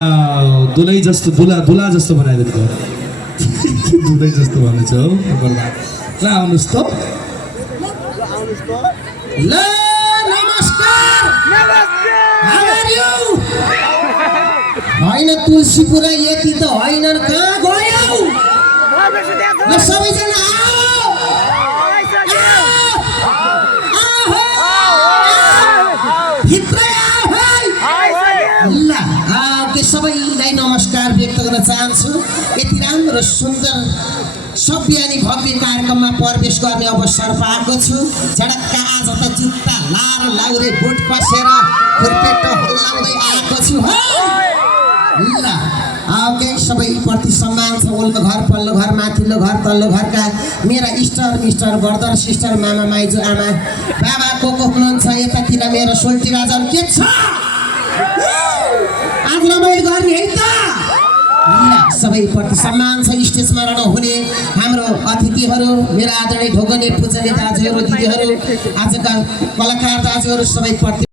दुलै जस्तो दुला जस्तो बनाइदिएको दुलै जस्तो भनेछ हो ल आउनुस् त ल नमस्कार हाउ आर यु हैन तुलसीपुरा यति त हैन कहाँ गयौ ल सबैजना सबैलाई नमस्कार व्यक्त गर्न चाहन्छु। यति राम्रो सुन्दर सभ्य अनि भव्य कार्यक्रममा प्रवेश गर्ने अवसर पाएको छु। झडक्क आज त जुत्ता लार लाउरे बुट कसेर खुर्पेटो हल्लाउँदै आएको छु ल ओके सबैप्रति सम्मान छ। ओल्लो घर पल्लो घर माथिल्लो घर तल्लो घरका मेरा इष्टर मिस्टर ब्रदर सिस्टर मामा माइजू आमा बाबा को हुनुहुन्छ यतातिर मेरो सोल्टी राजन के छ आज रमाइलो गर्ने है त सबैप्रति सम्मान छ। स्टेजमा रहनुहुने हाम्रो अतिथिहरू मेरा आदरणीय ढोगने पूजनीय दाजुहरू दिदीहरू आजका कलाकार दाजुहरू सबैप्रति